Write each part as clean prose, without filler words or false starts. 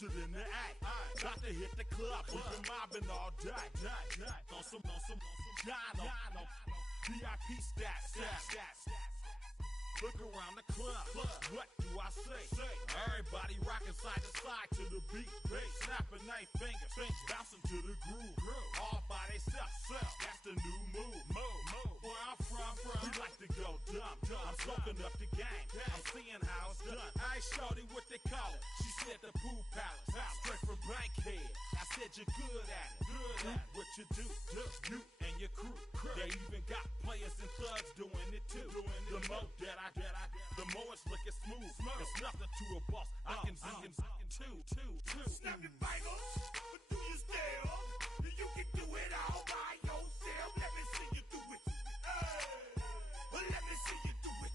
posted in the act. Got to hit the club, we've been mobbing all day. On some Gino, VIP stats. Look around the club, what do I say? Everybody rocking side to side to the beat. Snapping their fingers, bouncing to the groove. All by themselves, that's the new move. Where I'm from, we like to go dumb. I'm soaking up the game, I'm seeing how it's done. I ain't shorty what they call it, she said the pool palace. Straight from Bankhead, I said you're good at it. Do what you do, you and your crew. They even got players and thugs doing it too. The more that I the more it's looking smooth. It's nothing to a boss. I can two. Snap your fingers, but do you still? You can do it all by yourself. Let me see you do it. Let me see you do it.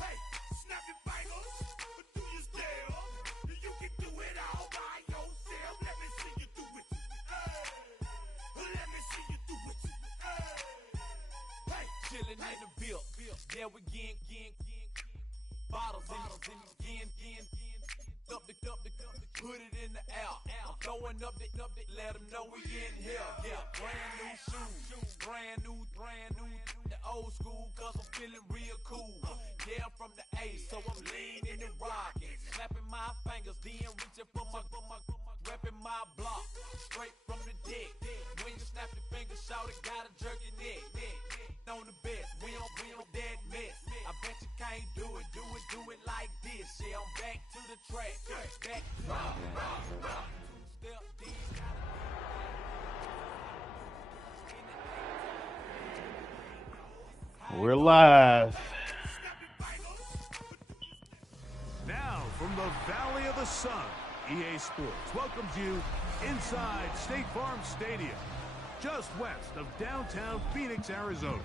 Hey, snap your fingers, but do you still? You can do it all by yourself. Let me see you do it. Let me see you do it. Hey, chillin' in the bill. Yeah, we getting bottles in again. Up the put it in the air. I'm throwing up the let them know we in here. Yeah, brand new shoes, brand new. The old school, cause I'm feeling real cool. Yeah, I'm from the A, so I'm leaning and rocking. Slapping my fingers, then reaching for my repping my block. Straight from the dick. When you snap your fingers, shout it, gotta jerk your neck. On the best, we don't dead mess. I bet you can't do it like this. Yeah, I'm back to the track. Back, rock. Two-step, these We're live. Now, from the Valley of the Sun, EA Sports welcomes you inside State Farm Stadium, just west of downtown Phoenix, Arizona.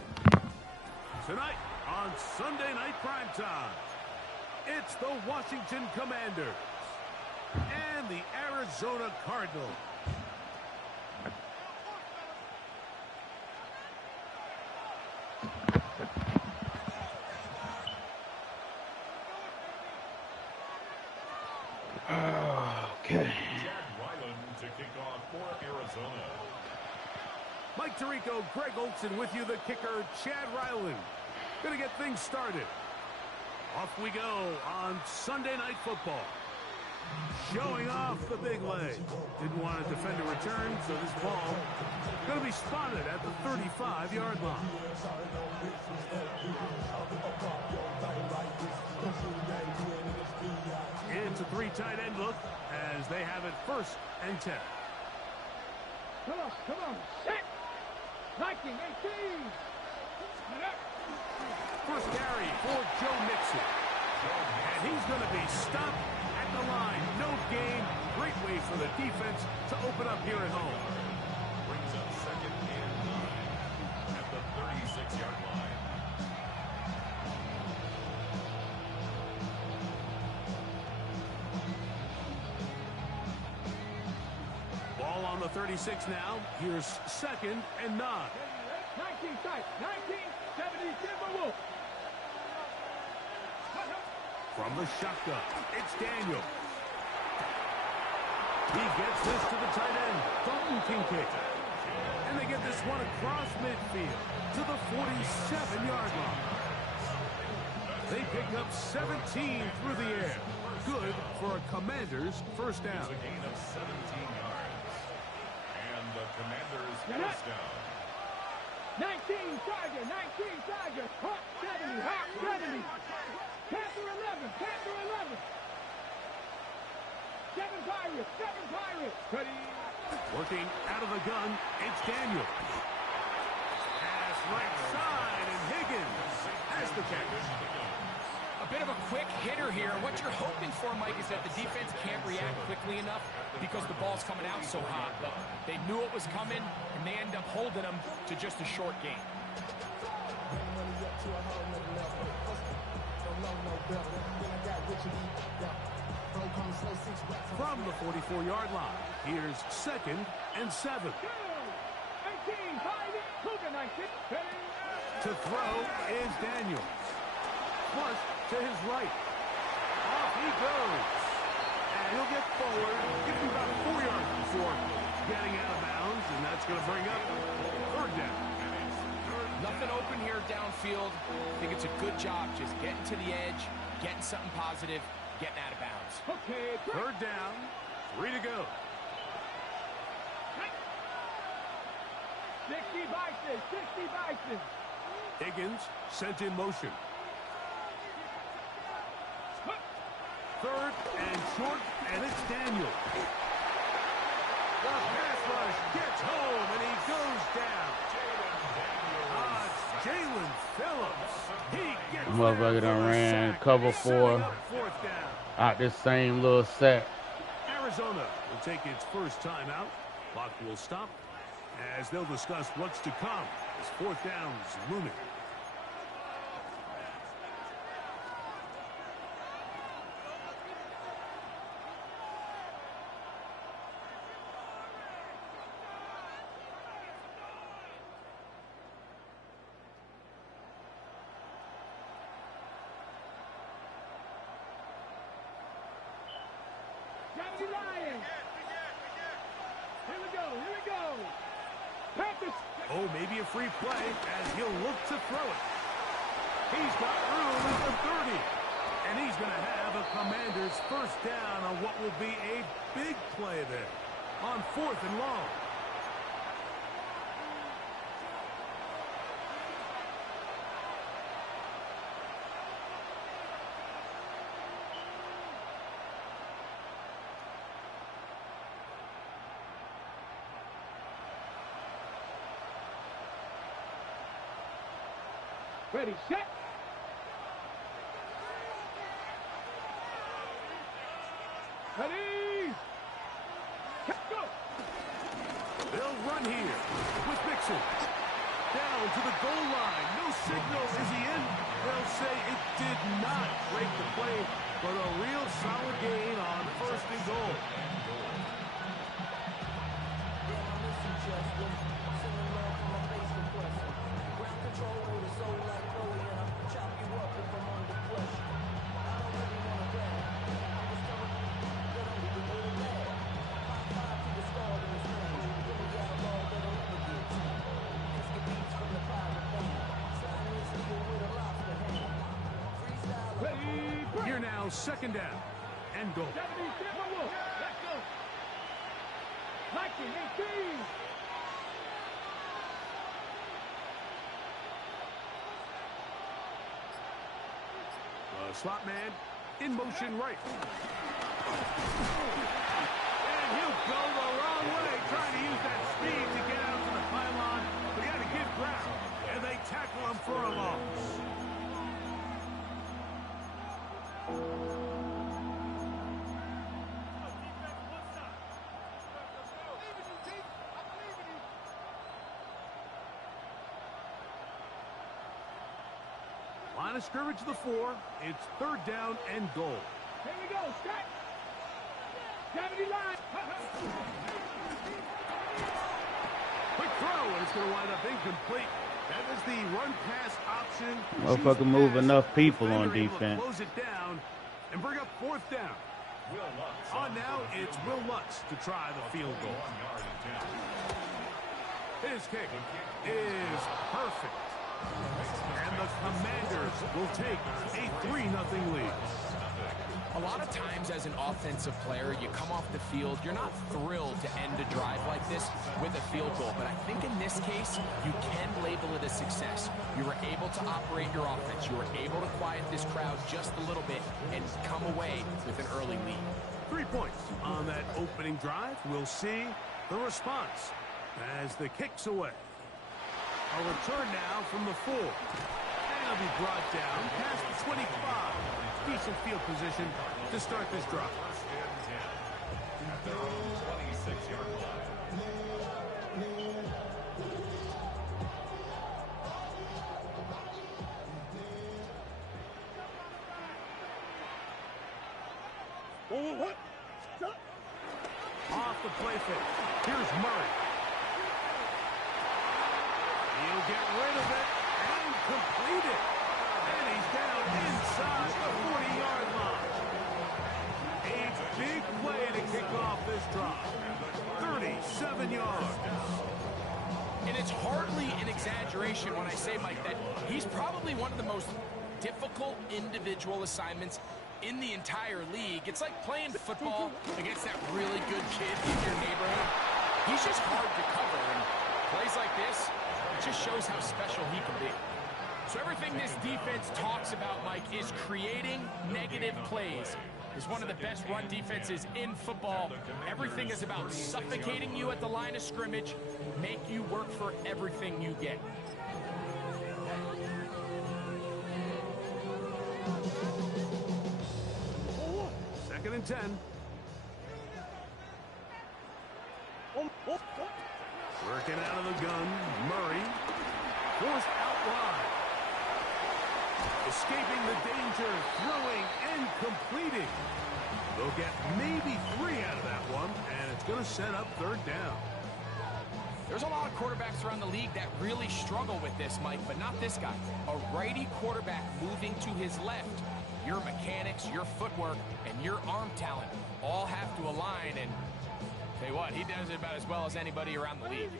Tonight on Sunday Night Primetime, it's the Washington Commanders and the Arizona Cardinals. Okay. To kick off for Arizona. Mike Tirico, Greg Olson with you, the kicker, Chad Ryland. Gonna get things started. Off we go on Sunday Night Football. Showing off the big leg. Didn't want to defend a return, so this ball gonna be spotted at the 35-yard line. It's a three tight end look as they have it 1st and 10. Come on, set! 19, 18! First carry for Joe Mixon. And he's going to be stopped at the line. No gain. Great way for the defense to open up here at home. Brings up 2nd and 9 at the 36-yard line. Ball on the 36 now. Here's 2nd and 9. 19 tight, 19, 70, Wolf. From the shotgun, it's Daniel. He gets this to the tight end, Dalton Kincaid. And they get this one across midfield to the 47-yard line. They pick up 17 through the air. Good for a Commanders first down. It's a gain of 17 yards. And the Commanders first down. 19 Tiger, hot 70, Panther 11. 7 Pirates, ready. Working out of the gun, it's Daniel. Pass right side, and Higgins has the catch. A bit of a quick hitter here. What you're hoping for, Mike, is that the defense can't react quickly enough because the ball's coming out so hot. But they knew it was coming, and they end up holding them to just a short gain. From the 44-yard line, here's 2nd and 7. 18, 5, To throw is Daniel. Flush to his right. Off he goes. he'll get forward, give him about 4 yards before getting out of bounds, and that's going to bring up third down. Nothing open here downfield. I think it's a good job just getting to the edge, getting something positive, getting out of bounds. Okay, Third down, 3 to go. 60 Bison, 60 Bison. Higgins sent in motion. Third and short, and it's Daniel. The pass rush gets home, and he goes down. It's Jalen Phillips. He gets Motherfucker done ran cover 4 fourth down. out this same little set. Arizona will take its first timeout. Clock will stop as they'll discuss what's to come as fourth down is looming. Gravity Lions. Here we go, here we go. Panthers. Oh, maybe a free play as he'll look to throw it. He's got room at the 30. And he's going to have a Commander's first down on what will be a big play there on 4th and long. Ready, set. Ready. Let's go. They'll run here with Mixon. Down to the goal line. No signal. Is he in? They'll say it did not break the play, but a real solid gain on 1st and goal. Here now, 2nd down and goal. 70, let's go. 19, 18. The slot man in motion right. And he'll go the wrong way, trying to use that speed to get out to the pylon. But he had to give ground, and they tackle him for a loss. Line of scrimmage to the 4. It's 3rd down and goal. Here we go, set. Gravity line. Quick throw, and it's going to wind up incomplete. That is the run-pass option. Motherfucker move enough people on defense. Close it down and bring up 4th down. On now, it's Will Lutz to try the field goal. His kick is perfect. And the Commanders will take a 3-0 lead. A lot of times as an offensive player, you come off the field, you're not thrilled to end a drive like this with a field goal. But I think in this case, you can label it a success. You were able to operate your offense. You were able to quiet this crowd just a little bit and come away with an early lead. 3 points on that opening drive. We'll see the response as the kick's away. A return now from the 4. And he'll be brought down past the 25. Decent field position to start this drive. At their own 26-yard line. What? Off the play fake. Here's Murray. He'll get rid of it and complete it. And he's down inside the 40-yard line. 8 big play to kick off this drive. 37 yards. And it's hardly an exaggeration when I say, Mike, that he's probably one of the most difficult individual assignments in the entire league. It's like playing football against that really good kid in your neighborhood. He's just hard to cover, and plays like this, it just shows how special he can be. So everything this defense talks about, Mike, is creating negative plays. It's one of the best run defenses in football. Everything is about suffocating you at the line of scrimmage, make you work for everything you get. Second and 10. Working out of the gun, Murray. Forced out wide. Escaping the danger, throwing and completing. They'll get maybe 3 out of that one, and it's going to set up third down. There's a lot of quarterbacks around the league that really struggle with this, Mike, but not this guy. A righty quarterback moving to his left. Your mechanics, your footwork, and your arm talent all have to align, and tell you what, he does it about as well as anybody around the league.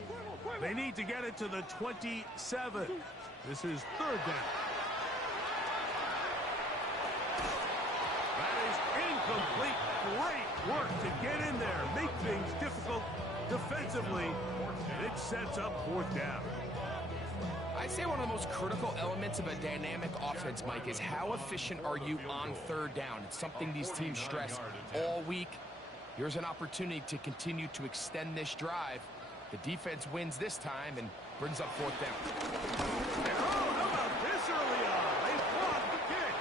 They need to get it to the 27. This is third down. That is incomplete. Great work to get in there, make things difficult defensively. It sets up fourth down. I'd say one of the most critical elements of a dynamic offense, Mike, is how efficient are you on third down. It's something these teams stress all week. Here's an opportunity to continue to extend this drive. The defense wins this time and brings up fourth down. And how about this early on? They blocked the kick.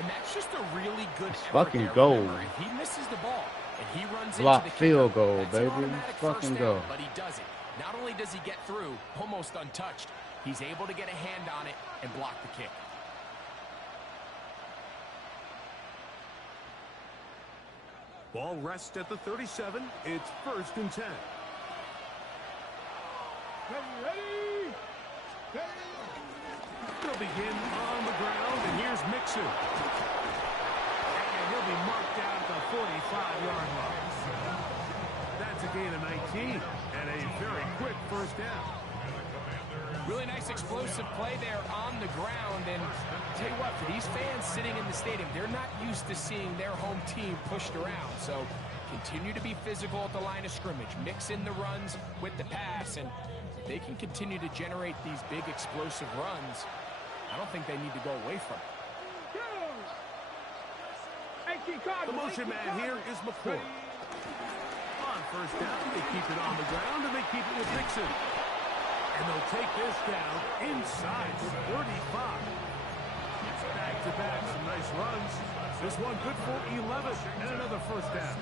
And that's just a really good effort fucking there. goal. Remember, if he misses the ball and he runs Block into the field kicker, goal, that's an baby. automatic Fucking first goal. down, but he does it. Not only does he get through, almost untouched, he's able to get a hand on it and block the kick. Ball rests at the 37. It's first and 10. Ready? They'll begin on the ground, and here's Mixon. And he'll be marked down at the 45-yard line. That's a gain of 19, and a very quick first down. Really nice explosive play there on the ground, and tell you what, for these fans sitting in the stadium, they're not used to seeing their home team pushed around, so continue to be physical at the line of scrimmage, mix in the runs with the pass, and if they can continue to generate these big explosive runs, I don't think they need to go away from it. The motion man here is McCoy. On first down, they keep it on the ground, and they keep it with Mixon. And they'll take this down inside the 35. Back-to-back, some nice runs. This one good for 11, and another first down.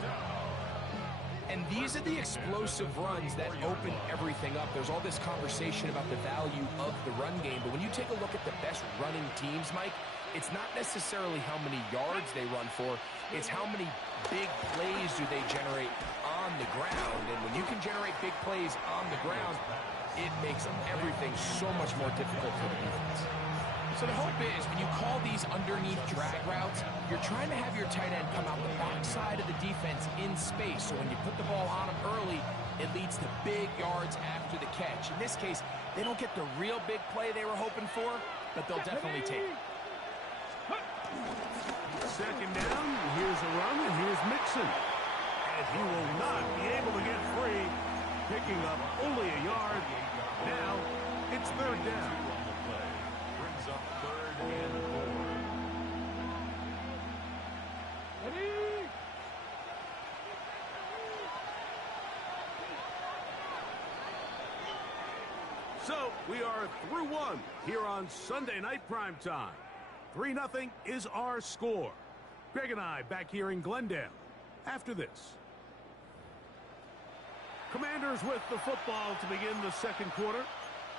And these are the explosive runs that open everything up. There's all this conversation about the value of the run game, but when you take a look at the best running teams, Mike, it's not necessarily how many yards they run for, it's how many big plays do they generate on the ground. And when you can generate big plays on the ground, it makes everything so much more difficult for the defense. So the hope is, when you call these underneath drag routes, you're trying to have your tight end come out the backside of the defense in space. So when you put the ball on him early, it leads to big yards after the catch. In this case, they don't get the real big play they were hoping for, but they'll definitely take it. Second down, here's a run, and here's Mixon. And he will not be able to get free, picking up only a yard. Now, it's third down. Brings up third and 4. Ready? So, we are through one here on Sunday Night Primetime. 3-0 is our score. Greg and I back here in Glendale after this. Commanders with the football to begin the second quarter.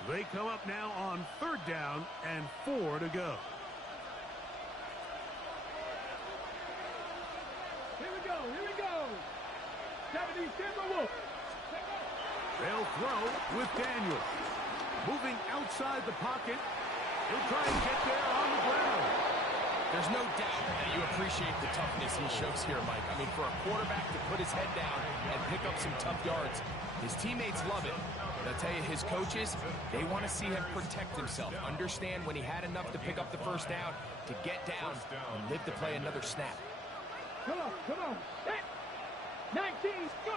They come up now on third down and 4 to go. Here we go. 70 Timberwolves. They'll throw with Daniel. Moving outside the pocket. He'll try and get there on the ground. There's no doubt that you appreciate the toughness he shows here, Mike. I mean, for a quarterback to put his head down and pick up some tough yards, his teammates love it. But I'll tell you, his coaches, they want to see him protect himself, understand when he had enough to pick up the first down, to get down and live to play another snap. Come on. Set. 19, go.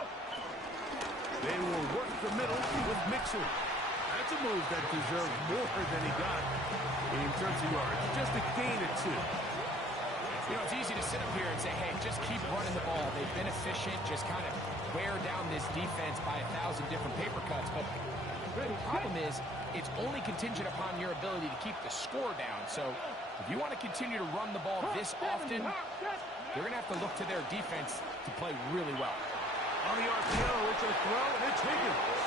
They will work the middle with Mixon. That's a move that deserves more than he got in terms of yards. Just a gain of 2. You know, it's easy to sit up here and say, hey, just keep running the ball. They've been efficient, just kind of wear down this defense by 1,000 different paper cuts. But the problem is, it's only contingent upon your ability to keep the score down. So if you want to continue to run the ball this often, you're going to have to look to their defense to play really well. On the RPO, it's a throw, and it's Higgins.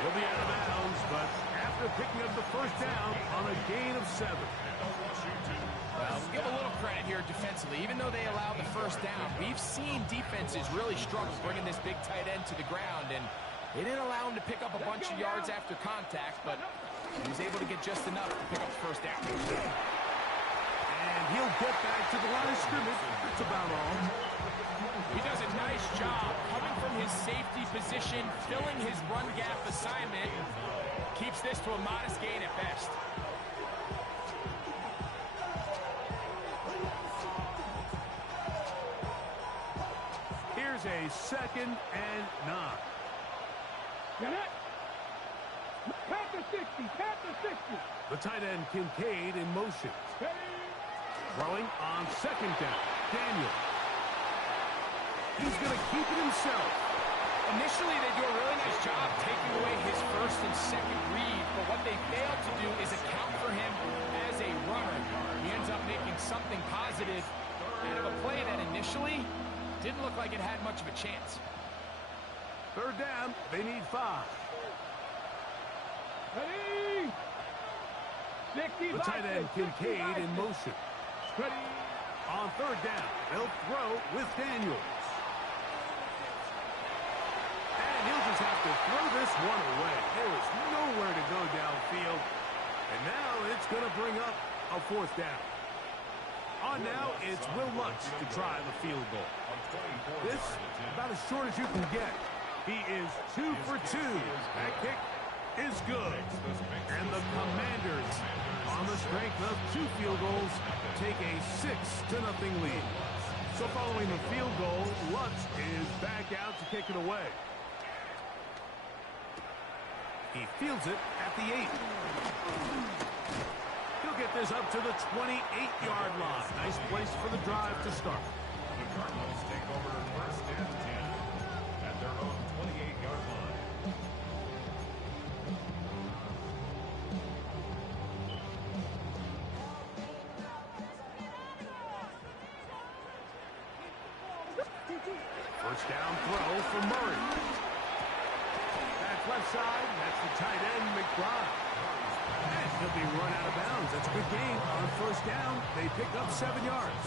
He'll be out of bounds, but after picking up the first down on a gain of 7. Well, we'll give a little credit here defensively. Even though they allowed the first down, we've seen defenses really struggle bringing this big tight end to the ground, and they didn't allow him to pick up a bunch of yards after contact, but he was able to get just enough to pick up the first down. And he'll get back to the line of scrimmage. That's about all. He does a nice job coming from his safety position, filling his run gap assignment. Keeps this to a modest gain at best. Here's a 2nd and 9. Get it. Count to 60. The tight end Kincaid in motion. Ready. Throwing on 2nd down. Daniel. He's going to keep it himself. Initially, they do a really nice job taking away his first and second read, but what they failed to do is account for him as a runner. He ends up making something positive out of a play that initially didn't look like it had much of a chance. 3rd down, they need 5. Ready. 65. The tight end Kincaid in motion. Ready. On 3rd down, they'll throw with Daniels. And he'll just have to throw this one away. There is nowhere to go downfield. And now it's going to bring up a 4th down. On now, it's Will Lutz to try the field goal. This, about as short as you can get. He is 2 for 2. That kick is good. And the Commanders, on the strength of 2 field goals, take a 6-0 lead. So following the field goal, Lutz is back out to kick it away. He fields it at the 8. He'll get this up to the 28-yard line. Nice place for the drive to start. The Cardinals take over 1st and 10 at their own 28-yard line. First down throw for Murray. That's left side. That's the tight end, McBride. And he'll be run out of bounds. That's a good gain. On 1st down, they pick up 7 yards.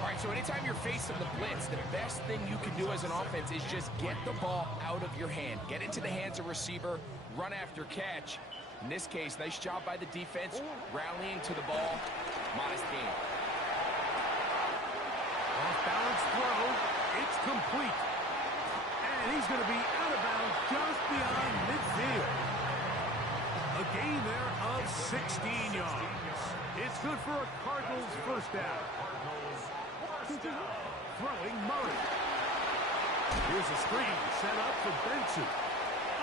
All right, so anytime you're facing the blitz, the best thing you can do as an offense is just get the ball out of your hand. Get into the hands of receiver, run after catch. In this case, nice job by the defense, rallying to the ball. Modest gain. Off-balance throw. It's complete. And he's going to be out of bounds just beyond midfield. A gain there of 16 yards. It's good for a Cardinals first down. Throwing Murray. Here's a screen set up for Benson.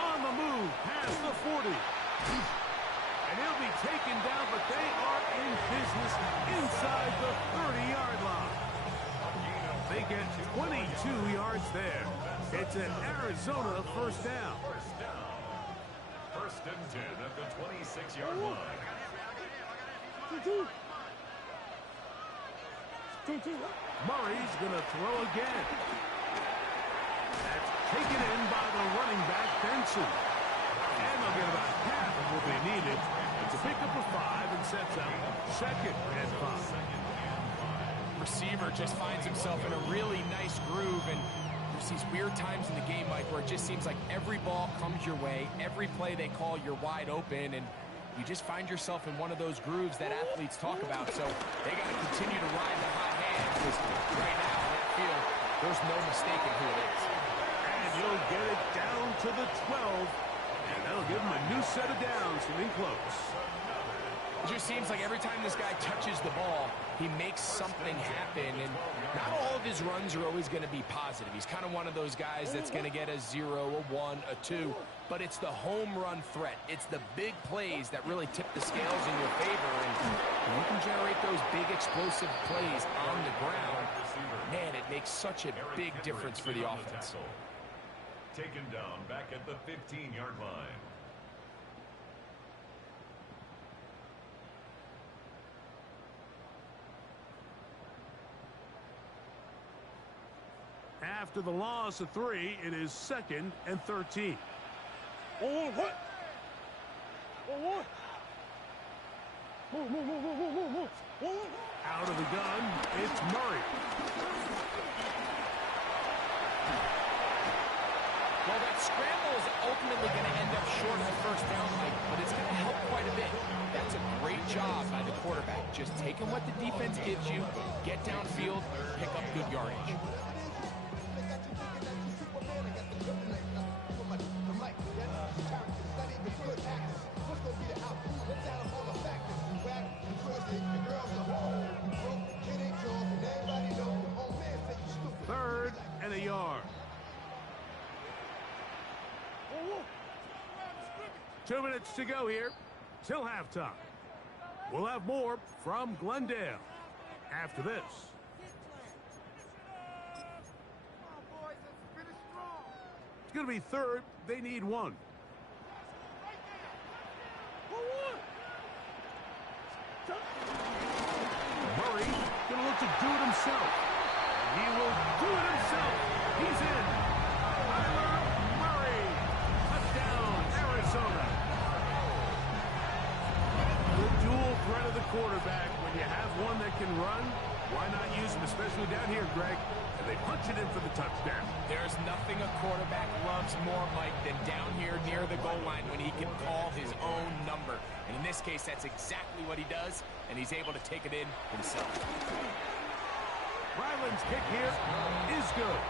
On the move past the 40. And he'll be taken down, but they are in business inside the 30-yard line. They get 22 yards there. It's an Arizona first down. 1st and 10 at the 26-yard line. Murray's going to throw again. That's taken in by the running back, Benson. And they'll get about half of what they needed to pick up a 5 and sets up 2nd and 5. Receiver just finds himself in a really nice groove, and there's these weird times in the game, Mike, where it just seems like every ball comes your way, every play they call, you're wide open, and you just find yourself in one of those grooves that athletes talk about. So they got to continue to ride the hot hand because right now in that field, there's no mistaking who it is. And he'll get it down to the 12. And that'll give him a new set of downs from in close. It just seems like every time this guy touches the ball, he makes something happen. And not all of his runs are always going to be positive. He's kind of one of those guys that's going to get a 0, a 1, a 2. But it's the home run threat. It's the big plays that really tip the scales in your favor. And when you can generate those big explosive plays on the ground, man, it makes such a big difference for the offense. Taken down back at the 15-yard line. After the loss of 3, it is 2nd and 13. Oh, what? Oh, what? Out of the gun, it's Murray. Well, that scramble is ultimately going to end up short of the first down, Mike, but it's going to help quite a bit. That's a great job by the quarterback. Just taking what the defense gives you, get downfield, pick up good yardage. Third and a yard. 2 minutes to go here till halftime. We'll have more from Glendale after this. It's going to be third. They need 1. Murray going to look to do it himself. He will do it himself. He's in. Kyler Murray. Touchdown, Arizona. The dual threat of the quarterback. When you have one that can run, why not use him, especially down here, Greg? And they punch it in for the touchdown. There's nothing a quarterback loves more, Mike, than down here near the goal line when he can call his own number. And in this case, that's exactly what he does, and he's able to take it in himself. Ryland's kick here is good.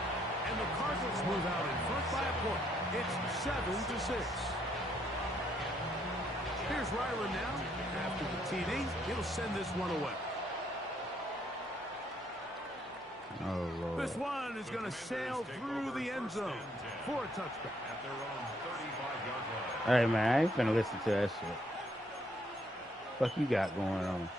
And the Cardinals move out in front by a point. It's 7-6. Here's Ryland now. After the TD, he'll send this one away. Oh, Lord. This one is going to sail through the end zone for a touchdown. At their own 35-yard line. Hey, man, I ain't finna listen to that shit. What you got going on?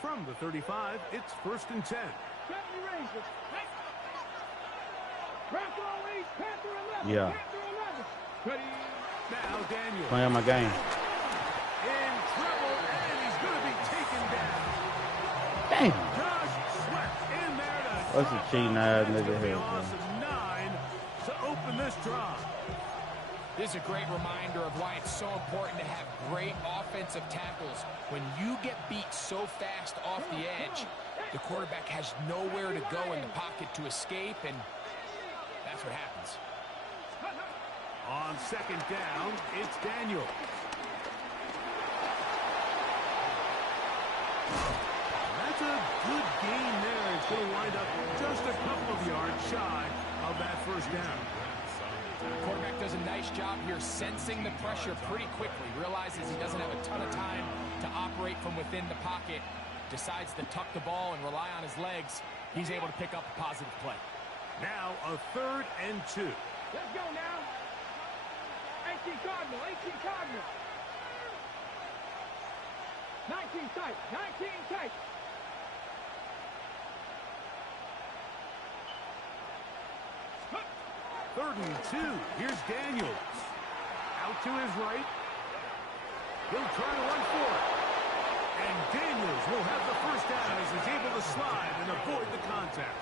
From the 35, it's 1st and 10. Yeah. Now Daniel Playing my game. in trouble, and he's going to be taken down. Damn. Josh Sweat in there to What's a cheating ass nigga It'll be here, a loss man? of 9 to open this drive. This is a great reminder of why it's so important to have great offensive tackles. When you get beat so fast off the edge, the quarterback has nowhere to go in the pocket to escape, and that's what happens. On 2nd down, it's Daniel. That's a good gain there. It's going to wind up just a couple of yards shy of that 1st down. Quarterback does a nice job here sensing the pressure pretty quickly, realizes he doesn't have a ton of time to operate from within the pocket, decides to tuck the ball and rely on his legs. He's able to pick up a positive play. Now a 3rd and 2. Let's go now. 18 Cardinal, 18 Cardinal. 19 tight, 19 tight. Third and 2. Here's Daniels. Out to his right. He'll try to run for it. And Daniels will have the 1st down as he's able to slide and avoid the contact.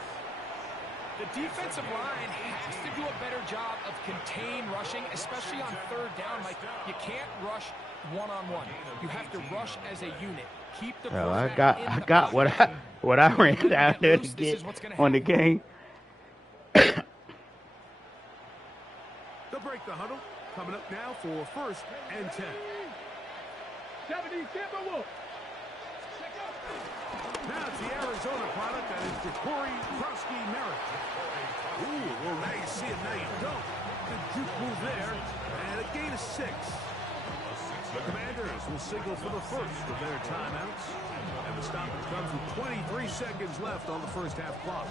The defensive line has to do a better job of contain rushing, especially on 3rd down. Like, you can't rush one-on-one. You have to rush as a unit. Keep the Well, I got what I ran down there to get on the game. coming up now for 1st and 10. 70, Timberwolves. Now it's the Arizona product, that is Ja'Cory Krosky-Merritt. Ooh, well, now you see it, now you don't. Good juke move there, and a gain of 6. The Commanders will signal for the first of their timeouts, and the stoppage comes with 23 seconds left on the first half clock.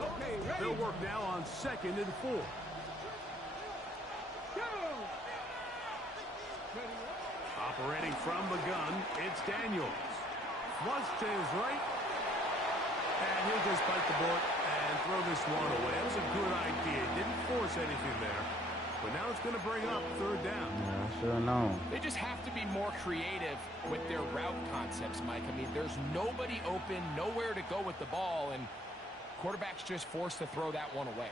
Okay, ready? They'll work now on 2nd and 4. Go! Operating from the gun, it's Daniels. Flush to his right, and he'll just bite the bullet and throw this one away. That was a good idea. Didn't force anything there, but now it's going to bring up 3rd down. Yeah, I should have known. They just have to be more creative with their route concepts, Mike. I mean, there's nobody open, nowhere to go with the ball, and quarterback's just forced to throw that one away.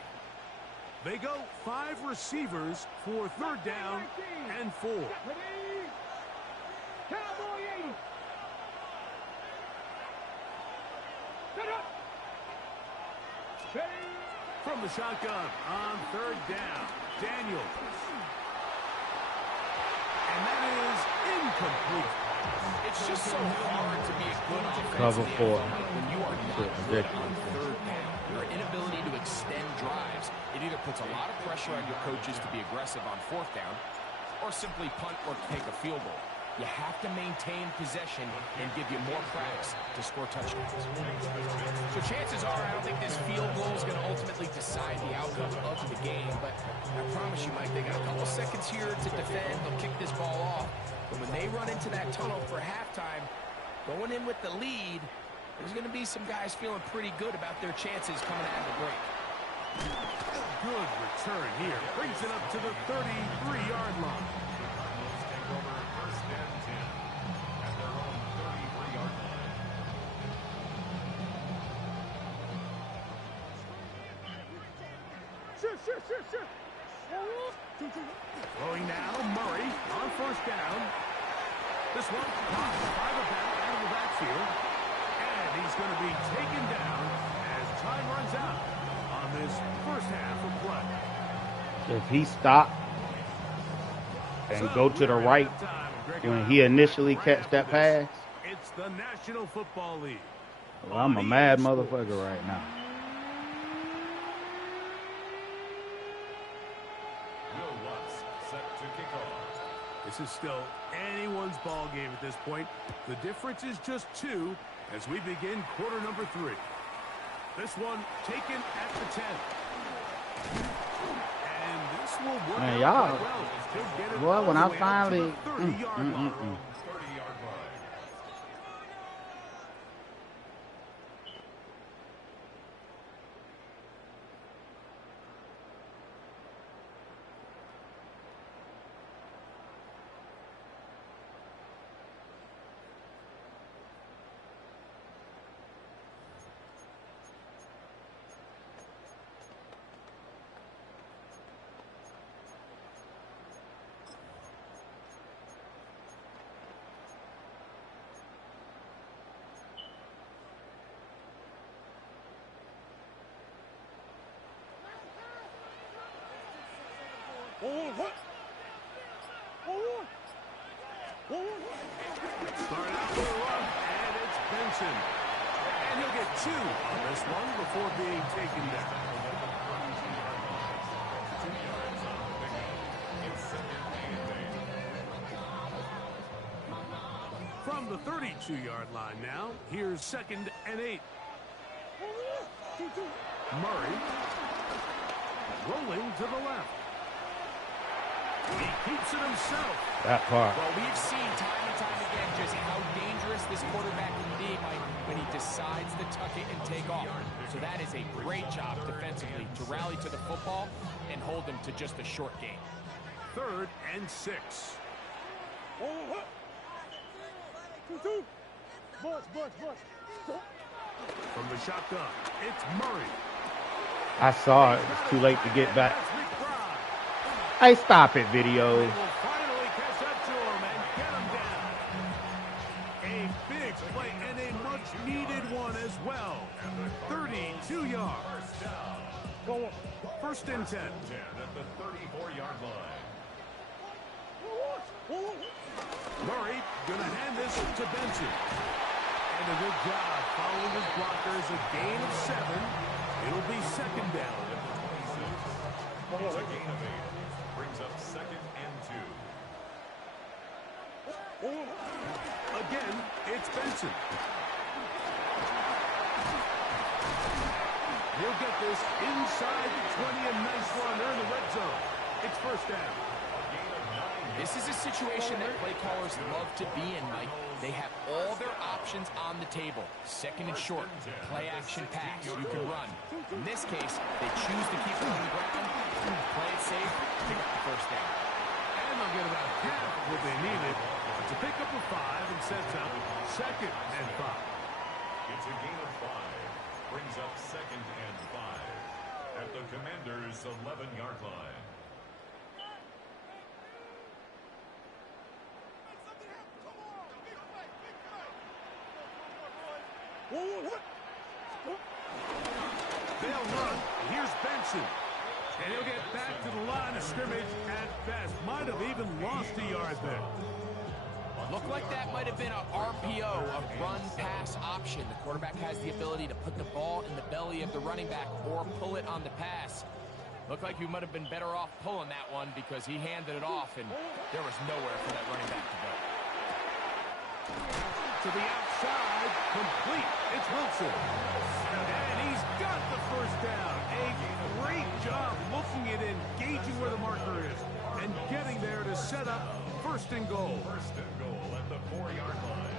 They go 5 receivers for 3rd down and 4. Cowboy 80. Set up. Ready? From the shotgun on 3rd down, Daniels. And that is incomplete. It's just so hard to be a good offense Cover in the 4. NFL, Mike, when you are not Shit, good ridiculous. on 3rd down. Your inability to extend drives, it either puts a lot of pressure on your coaches to be aggressive on 4th down, or simply punt or take a field goal. You have to maintain possession and give you more cracks to score touchdowns. So chances are, I don't think this field goal is going to ultimately decide the outcome of the game, but I promise you, Mike, they got a couple seconds here to defend. They'll kick this ball off, but when they run into that tunnel for halftime, going in with the lead, there's going to be some guys feeling pretty good about their chances coming out of the break. Good return here. Brings it up to the 33-yard line. Take over 1st and 10 at their own 33-yard line. Sure. Throwing now, Murray on 1st down. This one popped by the back out of the backfield. And he's going to be taken down as time runs out on this first half of play. If he stopped and go to the right when he initially catch that pass, It's the National Football League. well, I'm a mad motherfucker right now. Will Lutz set to kick off. This is still anyone's ball game at this point. The difference is just 2 as we begin quarter number 3. This one taken at the 10. And this will work Man, out y'all, quite well. He'll get it boy, all when the I way up to finally, the 30-yard line. 30-yard line. Start out with a run, and it's Benson. And he'll get 2 on this one before being taken down. From the 32-yard line now, here's 2nd and 8. Murray rolling to the left. He keeps it himself. That part. Well, we've seen time and time again just how dangerous this quarterback can be, Mike, when he decides to tuck it and take off. So that is a great job defensively to rally to the football and hold them to just a short gain. 3rd and 6. From the shotgun, it's Murray. I saw it. It's too late to get back. That's McBride. Hey, stop it, video. They will finally catch up to him and get him down. A big play and a much-needed one as well. 32 yards. First and 10. At the 34-yard line. Murray gonna hand this to Benson. And a good job following his blockers. A gain of 7. It'll be second down. It's a gain of 8. Brings up second and 2. Again, it's Benson. He'll get this inside the 20. A nice run there in the red zone. It's first down. This is a situation that play callers love to be in, Mike. They have all their options on the table. Second and short, play action pass, you can run. In this case, they choose to keep it on the ground, play it safe, pick up the first down. And they'll get about half of what they needed. It's a pickup of 5 and sets up second and 5. It's a gain of 5. Brings up second and 5. At the Commanders' 11-yard line. They'll run. Here's Benson. And he'll get back to the line of scrimmage at best. Might have even lost a yard there. Looked like that might have been a RPO, a run-pass option. The quarterback has the ability to put the ball in the belly of the running back or pull it on the pass. Looked like he might have been better off pulling that one because he handed it off, and there was nowhere for that running back to go. To the outside, complete. It's Wilson. And he's got the first down. A great job looking at engaging where the marker is and getting there to set up first and goal. First and goal at the 4-yard line.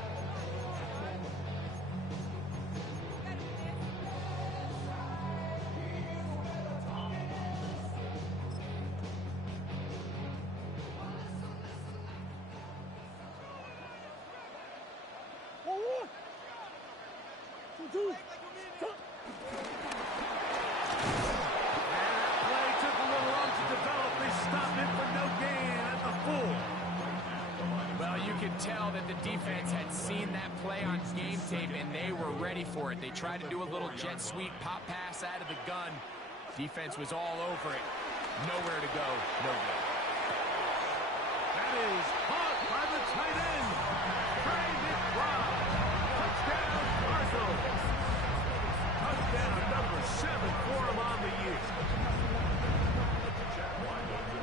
Tell that the defense had seen that play on game tape and they were ready for it. They tried to do a little jet sweep pop pass out of the gun. Defense was all over it. Nowhere to go. No good. That is caught by the tight end. Trey McBride. Touchdown, Cardinals. Touchdown number 7 for him on the year.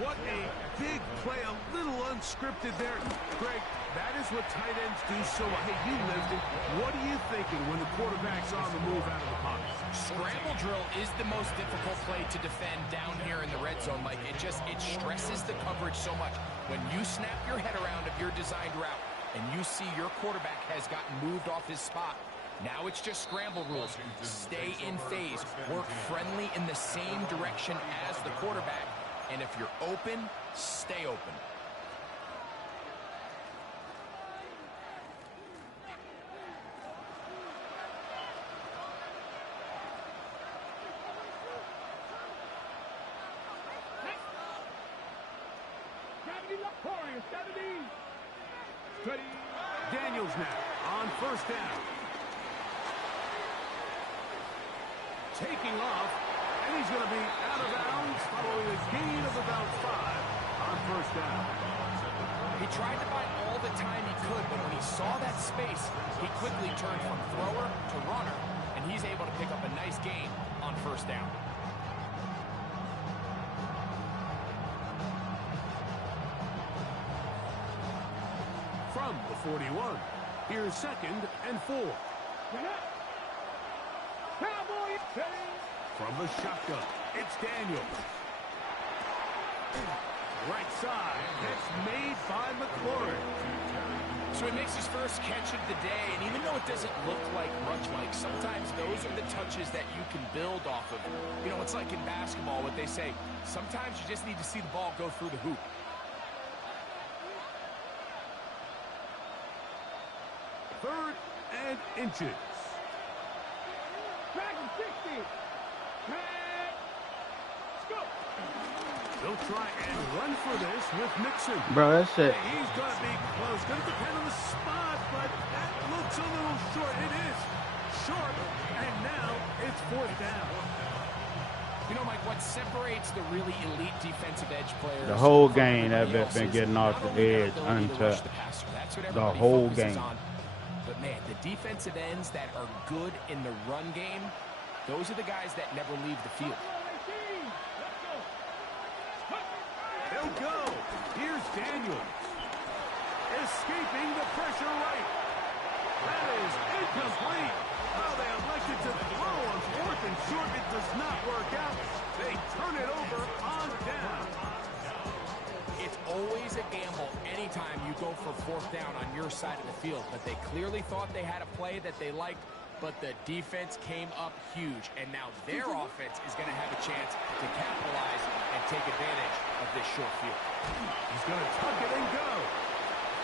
What a big play. A little unscripted there. Greg, that is what tight ends do so well. Hey, you lived it. What are you thinking when the quarterback's on the move out of the pocket? Scramble drill is the most difficult play to defend down here in the red zone, Mike. It stresses the coverage so much. When you snap your head around of your designed route and you see your quarterback has gotten moved off his spot, now it's just scramble rules. Stay in phase. Work friendly in the same direction as the quarterback. And if you're open, stay open. Daniels now on first down. Taking off, and he's going to be out of bounds following a gain of about 5 on first down. He tried to buy all the time he could, but when he saw that space, he quickly turned from thrower to runner, and he's able to pick up a nice gain on first down. From the 41, here's second and 4. From the shotgun, it's Daniels. Right side, that's made by McLaurin. So he makes his first catch of the day, and even though it doesn't look like much, Mike, sometimes those are the touches that you can build off of. You know, it's like in basketball, what they say, sometimes you just need to see the ball go through the hoop. Third and inches. They'll try and run for this with Mixon. Bro, that's it. He's going to be close. Going to depend on the spot, but that looks a little short. It is short, and now it's 4th down. You know, Mike, what separates the really elite defensive edge players? The whole from game, everybody they've else been is getting off not the only their edge ability to rush untouched. the passer. That's what The everybody whole focuses game. on. But, man, the defensive ends that are good in the run game, those are the guys that never leave the field. They'll go. Here's Daniels. Escaping the pressure right. That is incomplete. Well, they elected to throw on 4th and short. It does not work out. They turn it over on down. It's always a gamble anytime you go for 4th down on your side of the field. But they clearly thought they had a play that they liked, but the defense came up huge. And now their offense is going to have a chance to capitalize and take advantage of this short field. He's going to tuck it and go.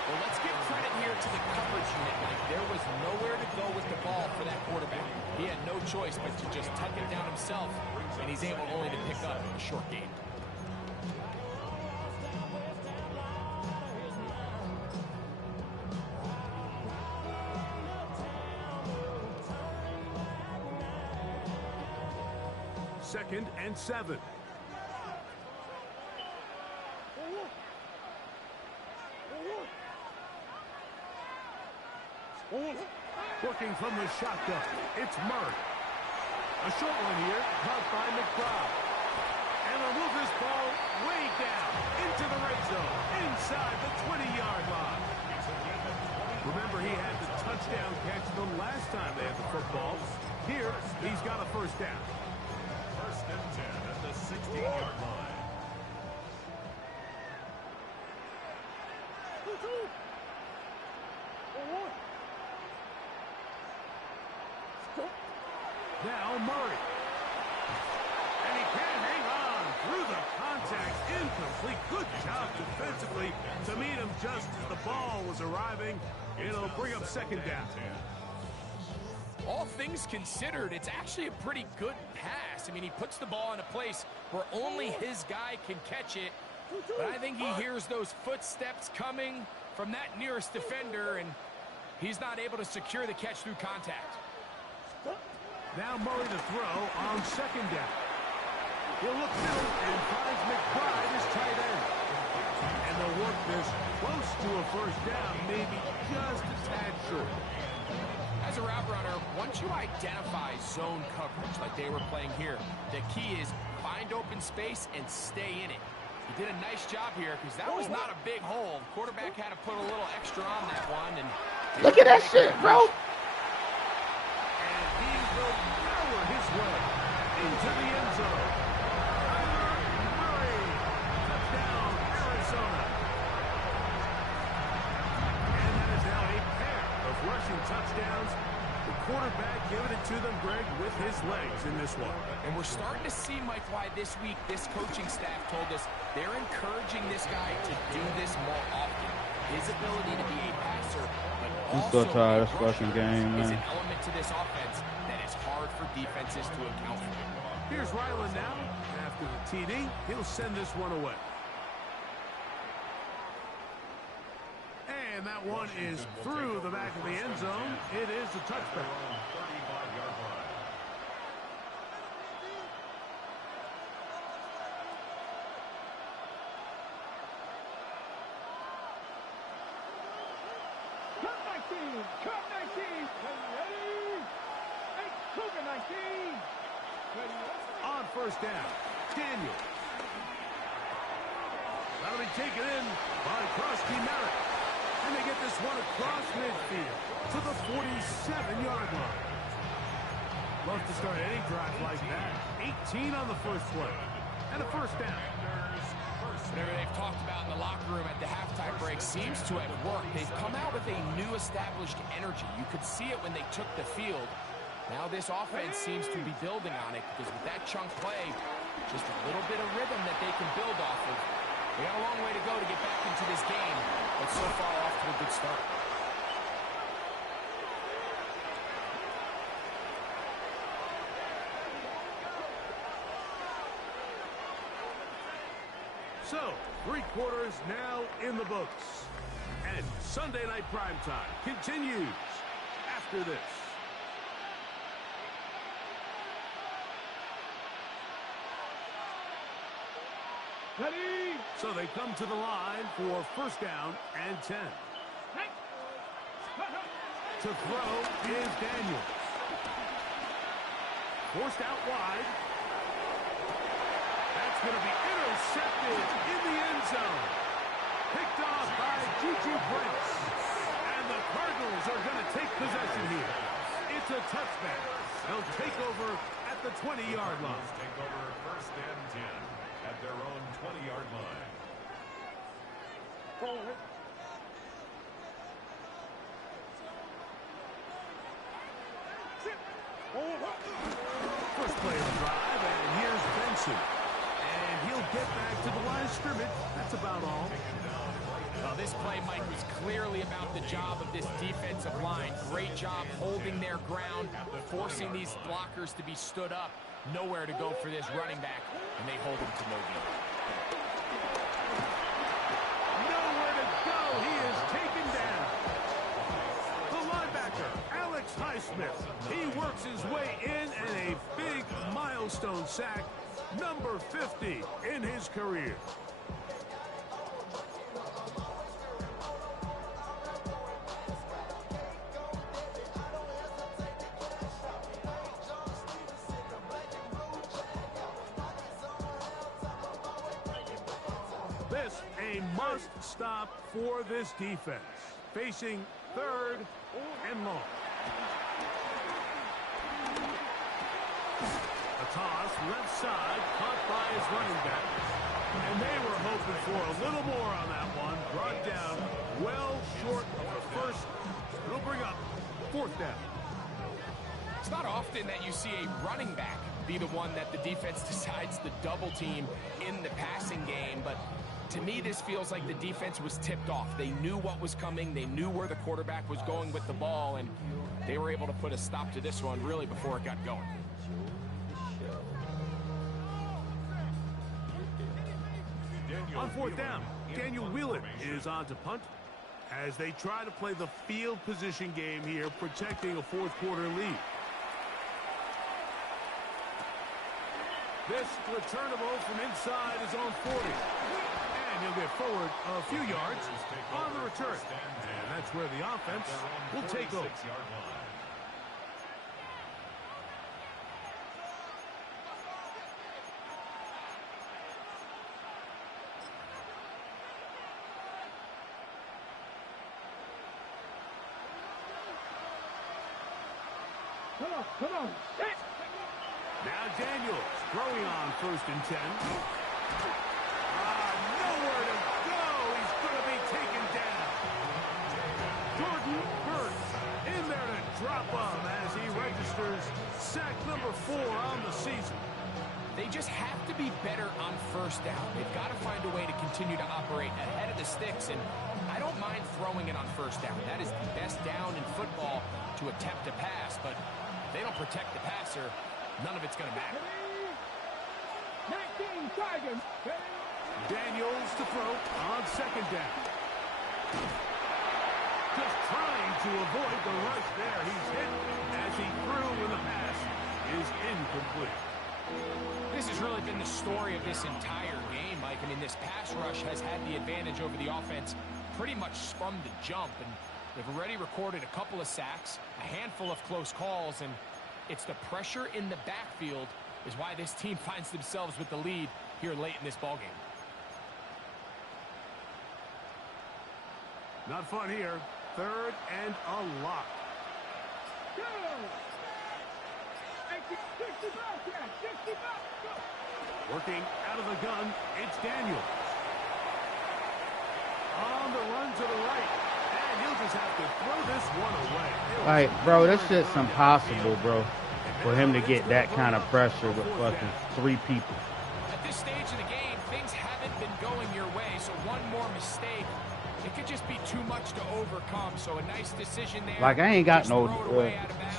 Well, let's give credit here to the coverage unit, Mike. There was nowhere to go with the ball for that quarterback. He had no choice but to just tuck it down himself, and he's able only to pick up a short gain. Second and 7. Working from the shotgun, it's Murray. A short one here, caught by McBride. And they'll move this ball way down into the red zone, inside the 20-yard line. Remember, he had the touchdown catch the last time they had the football. Here, he's got a 1st down. 1st and 10 at the 16-yard line. Now Murray. And he can hang on through the contact. Incomplete. Good job defensively to meet him just as the ball was arriving. It'll bring up 2nd down. All things considered, it's actually a pretty good pass. I mean, he puts the ball in a place where only his guy can catch it. But I think he hears those footsteps coming from that nearest defender, and he's not able to secure the catch through contact. Now Murray to throw on 2nd down. He'll look middle and finds McBride his tight end. And they'll work this close to a 1st down, maybe just a tad short. As a route runner, once you identify zone coverage like they were playing here, the key is find open space and stay in it. He did a nice job here because that was not a big hole. The quarterback had to put a little extra on that one. And Look at that shit, bro. And he will power his way into the end zone. Murray, touchdown, Arizona. And that is now a pair of rushing touchdowns. The quarterback giving it to them, Greg, with his legs in this one. And we're starting to see, Mike, why this week this coaching staff told us they're encouraging this guy to do this more often. His ability to be a passer, but I'm also so tired of a this rusher fucking game, is man. an element to this offense that is hard for defenses to account for. Here's Ryland now. After the TD, he'll send this one away. And that one is through the back of the end zone. It is a touchback. 35-yard line. Cut 19. Ready? Hey, Cougar 19. Ready? On 1st down, Daniel. That'll be taken in by Krosky Merritt. And they get this one across midfield to the 47-yard line. Love to start any drive like that. 18 on the first play. And a 1st down. Whatever they've talked about in the locker room at the halftime break seems to have worked. They've come out with a new established energy. You could see it when they took the field. Now this offense seems to be building on it because with that chunk play, just a little bit of rhythm that they can build off of. They got a long way to go to get back into this game, but so far off to a good start. So, 3 quarters now in the books. And Sunday Night Primetime continues after this. Ready? So they come to the line for first down and 10. To throw is Daniels. Forced out wide. That's going to be intercepted in the end zone. Picked off by Gm1. And the Cardinals are going to take possession here. It's a touchback. They'll take over at the 20-yard line. Take over first and 10 at their own 20-yard line. Forward. First play of the drive, and here's Benson. And he'll get back to the line of scrimmage. That's about all. Well, this play, Mike, was clearly about the job of this defensive line. Great job holding their ground, forcing these blockers to be stood up. Nowhere to go for this running back, and they hold him to no gain. Nowhere to go. He is taken down. The linebacker, Alex Highsmith. He works his way in and a big milestone sack, number 50 in his career. This a must stop for this defense. Facing third and long. A toss left side caught by his running back. And they were hoping for a little more on that one. Brought down well short of the first. It'll bring up fourth down. It's not often that you see a running back be the one that the defense decides to double team in the passing game, but to me, this feels like the defense was tipped off. They knew what was coming. They knew where the quarterback was going with the ball, and they were able to put a stop to this one really before it got going. On fourth down, Daniel Wheeler is on to punt as they try to play the field position game here, protecting a fourth quarter lead. This returnable from inside is on 40. And he'll get forward a few yards on the return. And that's where the offense will take over. Come on. Now Daniels throwing on first and 10. Nowhere to go. He's going to be taken down. Jordan Burks in there to drop him as he registers sack number 4 on the season. They just have to be better on first down. They've got to find a way to continue to operate ahead of the sticks, and I don't mind throwing it on first down. That is the best down in football to attempt a pass, but if they don't protect the passer, none of it's going to matter. 19 Tigers. Daniels to throw on second down. Just trying to avoid the rush there. He's hit as he threw when the pass is incomplete. This has really been the story of this entire game, Mike. I mean, this pass rush has had the advantage over the offense pretty much from the jump, and they've already recorded a couple of sacks, a handful of close calls, and it's the pressure in the backfield is why this team finds themselves with the lead here late in this ballgame. Not fun here. Third and a lot. Go. 60 back. Go. Working out of the gun, it's Daniels. On the run to the right. And he'll just have to throw this one away. Like, bro, this shit's impossible, bro, for him to get that kind of pressure with fucking 3 people. At this stage of the game, things haven't been going your way, so one more mistake, it could just be too much to overcome. So a nice decision there. Like, I ain't got no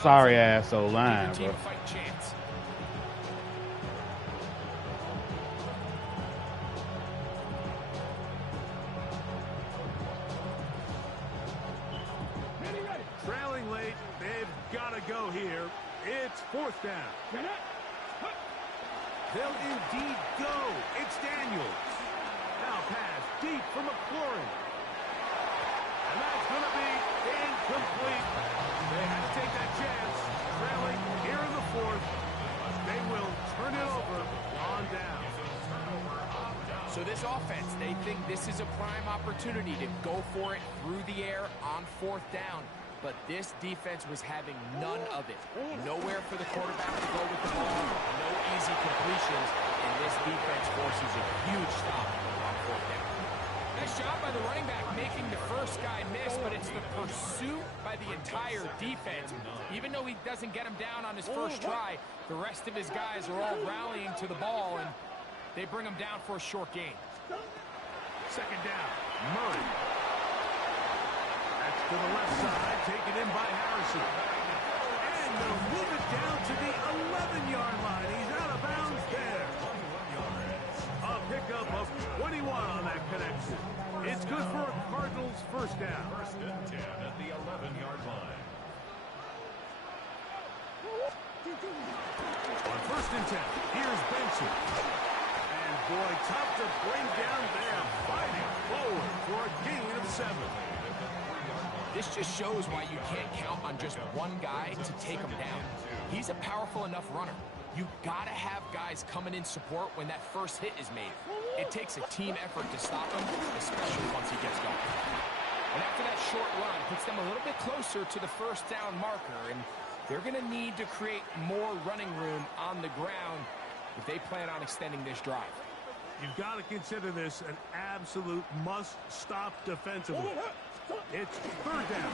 sorry-ass O-line, Give your team bro. a fight chance. Trailing late plate. They've got to go here. It's fourth down. They'll indeed go. It's Daniels. Now pass deep for McLaurin. And that's going to be incomplete. They had to take that chance. Trailing here in the fourth. They will turn it over on down. So this offense, they think this is a prime opportunity to go for it through the air on fourth down. But this defense was having none of it. Nowhere for the quarterback to go with the ball. No easy completions. And this defense forces a huge stop on fourth down. Nice job by the running back making the first guy miss, but it's the pursuit by the entire defense. Even though he doesn't get him down on his first try, the rest of his guys are all rallying to the ball, and they bring him down for a short gain. Second down, Murray. That's to the left side, taken in by Harrison. And they'll move it down to the 11-yard line. He's out of bounds there. A pickup of 21 on that connection. It's good for a Cardinals first down. First and 10 at the 11-yard line. On first and 10, here's Benson. And boy, tough to bring down there. Fighting forward for a gain of 7. This just shows why you can't count on just one guy to take him down. He's a powerful enough runner. You've got to have guys coming in support when that first hit is made. It takes a team effort to stop him, especially once he gets going. And after that short run, puts them a little bit closer to the first down marker, and they're going to need to create more running room on the ground if they plan on extending this drive. You've got to consider this an absolute must-stop defensively. It's third down.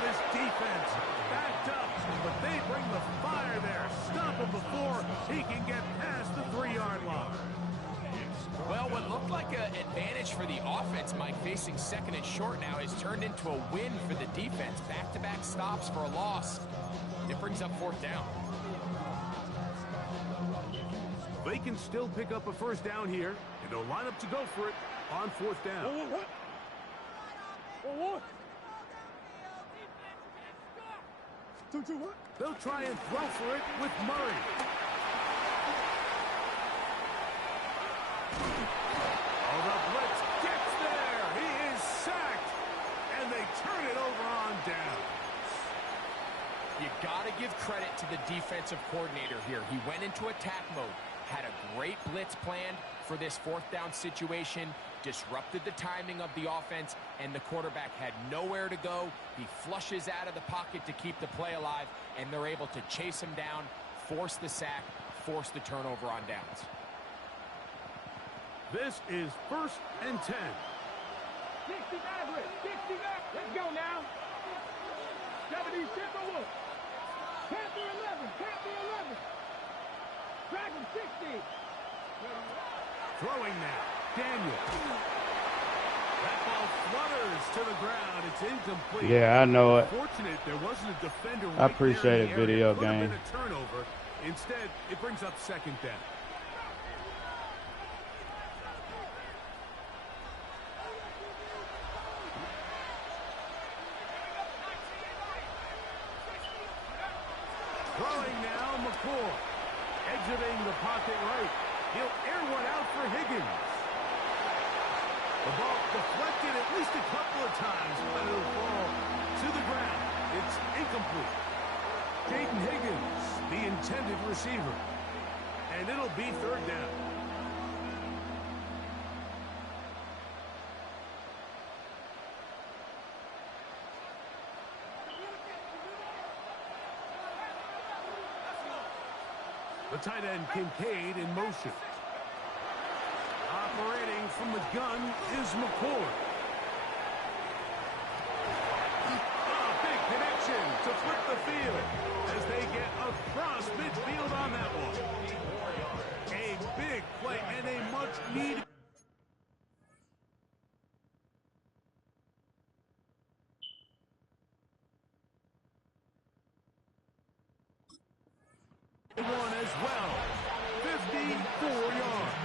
This defense backed up, but they bring the fire there. Stop him before he can get past the 3-yard line. Well, what looked like an advantage for the offense, Mike, facing second and short now, has turned into a win for the defense. Back-to-back stops for a loss. It brings up fourth down. They can still pick up a first down here, and they'll line up to go for it on fourth down. They'll try and throw for it with Murray. Oh, the blitz gets there. He is sacked, and they turn it over on down. You got to give credit to the defensive coordinator here. He went into attack mode, had a great blitz planned for this fourth down situation, disrupted the timing of the offense, and the quarterback had nowhere to go. He flushes out of the pocket to keep the play alive, and they're able to chase him down, force the sack, force the turnover on downs. This is first and 10. 60 back, 60 back. Let's go now. 70 Timberwolves. Panther 11, Panther 11. Dragon 60. Throwing now, Daniel. That ball flutters to the ground. It's incomplete. Yeah, I know it. Fortunate there wasn't a defender right I appreciate there in it, the area. video Could have game. been a turnover. Instead, it brings up second down. Throwing now, McCoy. Exiting the pocket right. He'll air one out for Higgins. The ball deflected at least a couple of times, but it'll fall to the ground. It's incomplete. Jaden Higgins, the intended receiver. And it'll be third down. The tight end Kincaid in motion. Operating from the gun is McCoy. A big connection to flip the field as they get across midfield on that one. A big play and a much needed. One as well. 54 yards.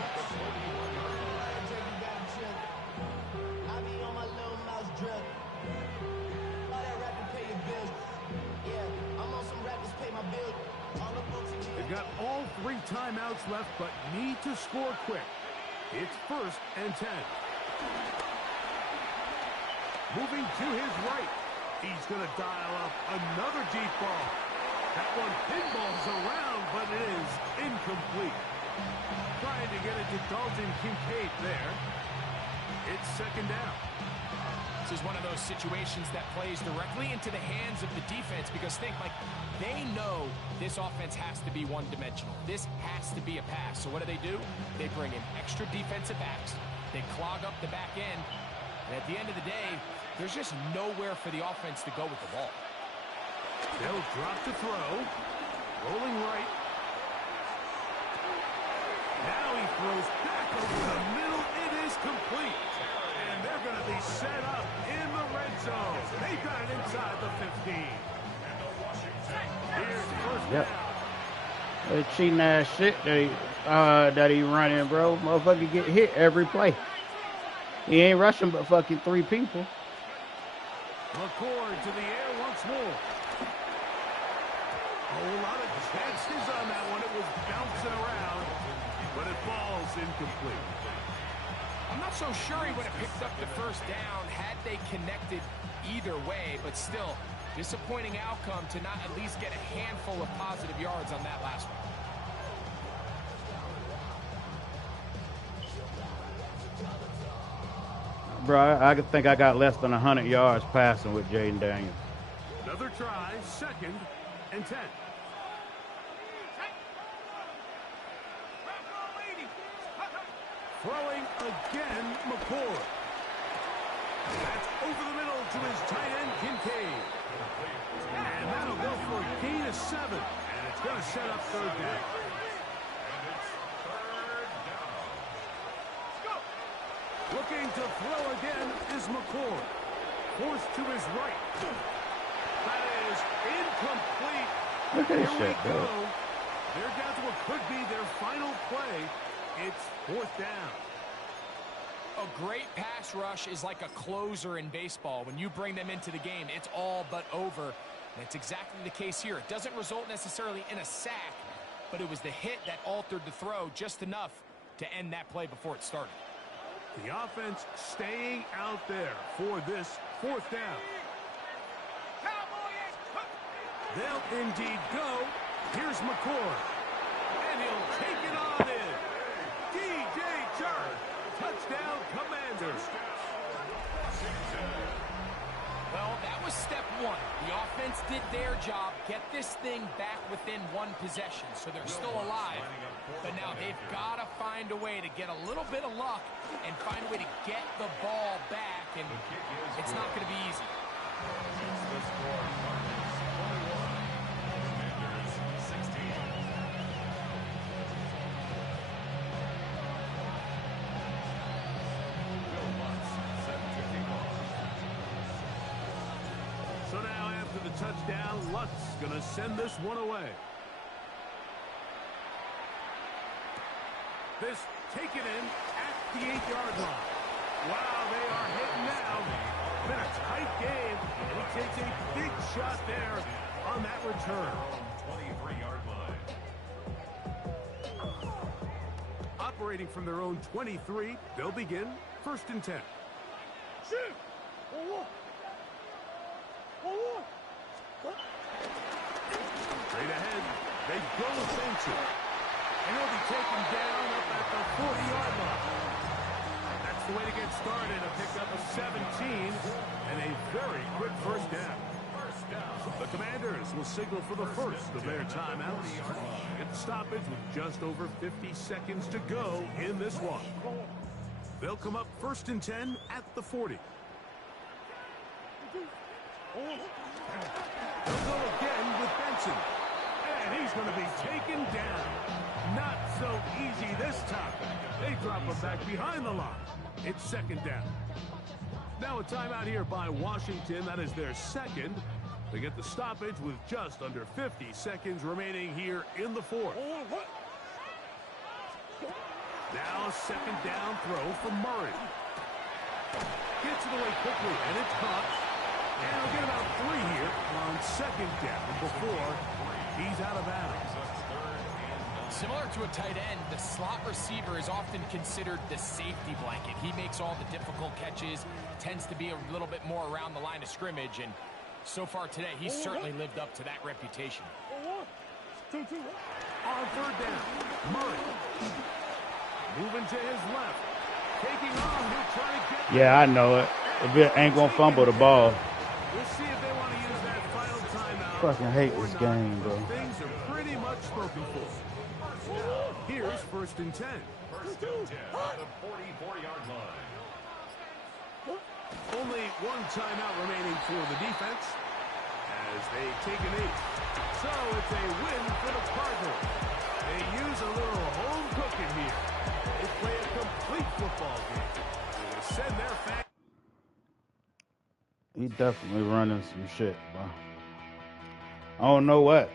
3 timeouts left, but need to score quick. It's 1st and 10. Moving to his right. He's going to dial up another deep ball. That one pinballs around, but it is incomplete. Trying to get it to Dalton Kincaid there. It's 2nd down. This is one of those situations that plays directly into the hands of the defense because think, like, they know this offense has to be one-dimensional. This has to be a pass. So what do? They bring in extra defensive backs. They clog up the back end. And at the end of the day, there's just nowhere for the offense to go with the ball. They'll drop to throw. Rolling right. Now he throws back over the middle. It is complete. And they're going to be set up in the red zone. They got it inside the 15. Here's 1st Yep. down. That cheating ass shit that he running, bro. Motherfucker get hit every play. He ain't rushing but fucking 3 people. McCord to the air once more. A whole lot of chances on that one. It was bouncing around, but it falls incomplete. I'm not so sure he would have picked up the 1st down had they connected either way, but still, disappointing outcome to not at least get a handful of positive yards on that last one. Bro, I think I got less than 100 yards passing with Jaden Daniels. Another try, 2nd and 10. Throwing again, McCord. That's over the middle to his tight end, Kincaid. And that'll go for a gain of 7. And it's going to set up 3rd down. Looking to throw again is McCord. Forced to his right. That is incomplete. Look at this Here we shit, go. bro. They're down to what could be their final play. It's 4th down. A great pass rush is like a closer in baseball. When you bring them into the game, it's all but over. And it's exactly the case here. It doesn't result necessarily in a sack, but it was the hit that altered the throw just enough to end that play before it started. The offense staying out there for this 4th down. They'll indeed go. Here's McCord. And he'll take it on in. DJ Chark. Touchdown, Commanders. Well, that was step 1. The offense did their job, get this thing back within 1 possession, so they're still alive. But now they've got to find a way to get a little bit of luck and find a way to get the ball back, and it's not going to be easy. So now after the touchdown, Lutz going to send this one away. This taken in at the 8-yard line. Wow, they are hitting now. Been a tight game, and he takes a big shot there on that return. 23-yard line. Operating from their own 23, they'll begin 1st and 10. Straight ahead, they go Benson. And he'll be taken down up at the 40-yard line. That's the way to get started, a pickup of 17 and a very quick 1st down. The Commanders will signal for the first of their timeouts. Get the stoppage with just over 50 seconds to go in this one. They'll come up 1st and 10 at the 40. They'll go again with Benson. And he's going to be taken down. Not so easy this time. They drop him back behind the line. It's 2nd down. Now a timeout here by Washington. That is their 2nd. They get the stoppage with just under 50 seconds remaining here in the 4th. Now a 2nd down throw from Murray. Gets it away quickly, and it's caught. And he'll get about 3 here on 2nd down before he's out of bounds. Similar to a tight end, the slot receiver is often considered the safety blanket. He makes all the difficult catches, tends to be a little bit more around the line of scrimmage, and so far today, he's certainly lived up to that reputation. On third down, Murray. Moving to his left. Taking on, he'll try to get... Yeah, I know it. If it ain't gonna fumble the ball. We'll see if they want to use that final timeout. Fucking hate or this not. game, bro. Things are pretty much spoken for. Here's 1st and 10. First and 10 at the 44-yard line. Only one timeout remaining for the defense as they take a knee. So it's a win for the Cardinals. They use a little home cooking here. They play a complete football game. They send their fans. He definitely running some shit, bro. I don't know what.